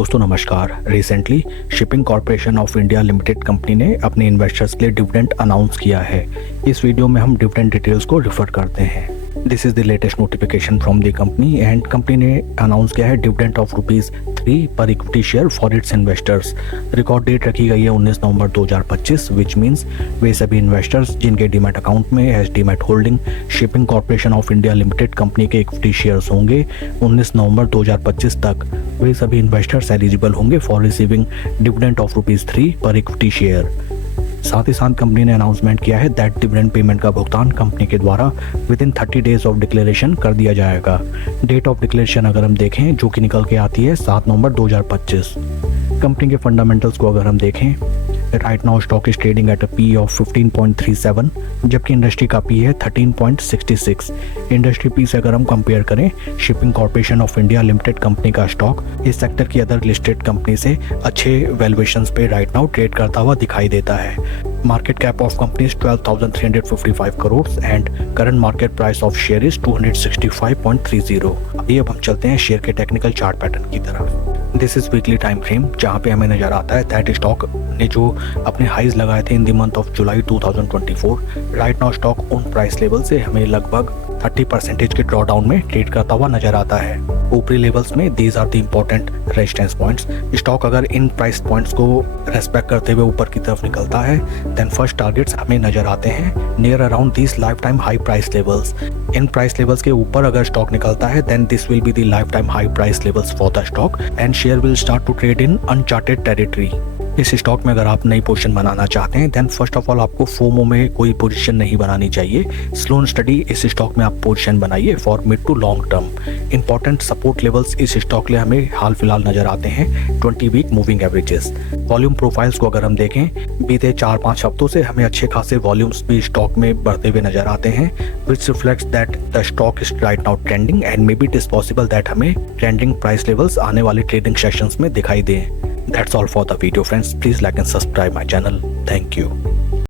दोस्तों नमस्कार। Recently shipping corporation of India limited company ने अपने इन्वेस्टर्स के लिए डिविडेंड अनाउंस किया है। इस वीडियो में हम डिविडेंड डिटेल्स को रिफर करते हैं। This is the latest notification from the company and company ने अनाउंस किया है dividend of ₹3 per equity share for its investors. Record date रखी गई है 19 नवंबर 2025, विच मीन्स वे सभी इन्वेस्टर्स जिनके डीमैट अकाउंट में as demat holding shipping corporation of India limited company के इक्विटी शेयर्स होंगे 19 नवंबर 2025 तक, वे सभी इन्वेस्टर्स एलिजिबल होंगे for receiving dividend of ₹3 per equity share. साथ ही साथ कंपनी ने अनाउंसमेंट किया है दैट डिविडेंड पेमेंट का भुगतान कंपनी के द्वारा with in 30 days of declaration कर दिया जाएगा। डेट ऑफ डिक्लेरेशन अगर हम देखें जो कि निकल के आती है 7 नवंबर 2025। कंपनी के फंडामेंटल्स को अगर हम देखें, right now stock is trading at a P of 15.37, जबकि इंडस्ट्री का पी है 13.66। इंडस्ट्री पी से अगर हम कंपेयर करें, shipping corporation of India limited company का स्टॉक इस सेक्टर की अदर लिस्टेड कंपनी से अच्छे वैल्यूएशंस पे राइट नाउ ट्रेड करता हुआ दिखाई देता है। Market cap of company is 12,355 crore and current market price of share is 265.30। अभी अब हम चलते हैं शेयर के टेक्निकल चार्ट पैटर्न की तरफ। This is weekly time frame, जहाँ पे हमें नजर आता है दैट स्टॉक ने जो अपने हाइज लगाए थे in the month of July 2024, right now stock उन प्राइस लेवल से हमें लगभग 30% के ड्रॉ डाउन में ट्रेड करता हुआ नजर आता है। ऊपरी लेवल्स में these are the important resistance points. Stock अगर इन प्राइस पॉइंट्स को रेस्पेक्ट करते हुए ऊपर की तरफ निकलता है देन फर्स्ट टारगेट्स हमें नजर आते हैं near around this lifetime high price levels. इन प्राइस लेवल्स के ऊपर अगर स्टॉक निकलता है then this will be the lifetime high price levels for the stock and share will start to trade in uncharted territory. इस stock में अगर आप नई पोजीशन बनाना चाहते हैं देन फर्स्ट ऑफ ऑल आपको फोमो में कोई पोजीशन नहीं बनानी चाहिए। स्लो एंड स्टडी इस स्टॉक में आप पोजीशन बनाइए for mid to long term. Important support levels इस स्टॉक के लिए हमें हाल फिलहाल नजर आते हैं 20 week moving averages. Volume profiles को अगर हम देखें, बीते 4-5 हफ्तों से हमें अच्छे खासे वॉल्यूम्स भी स्टॉक में बढ़ते हुए नजर आते हैं, विच reflects that the stock is right now trending and may be it is possible that हमें ट्रेंडिंग प्राइस लेवल्स आने वाले ट्रेडिंग सेशंस में दिखाई दें। That's all for the video friends. Please like and subscribe my channel. Thank you.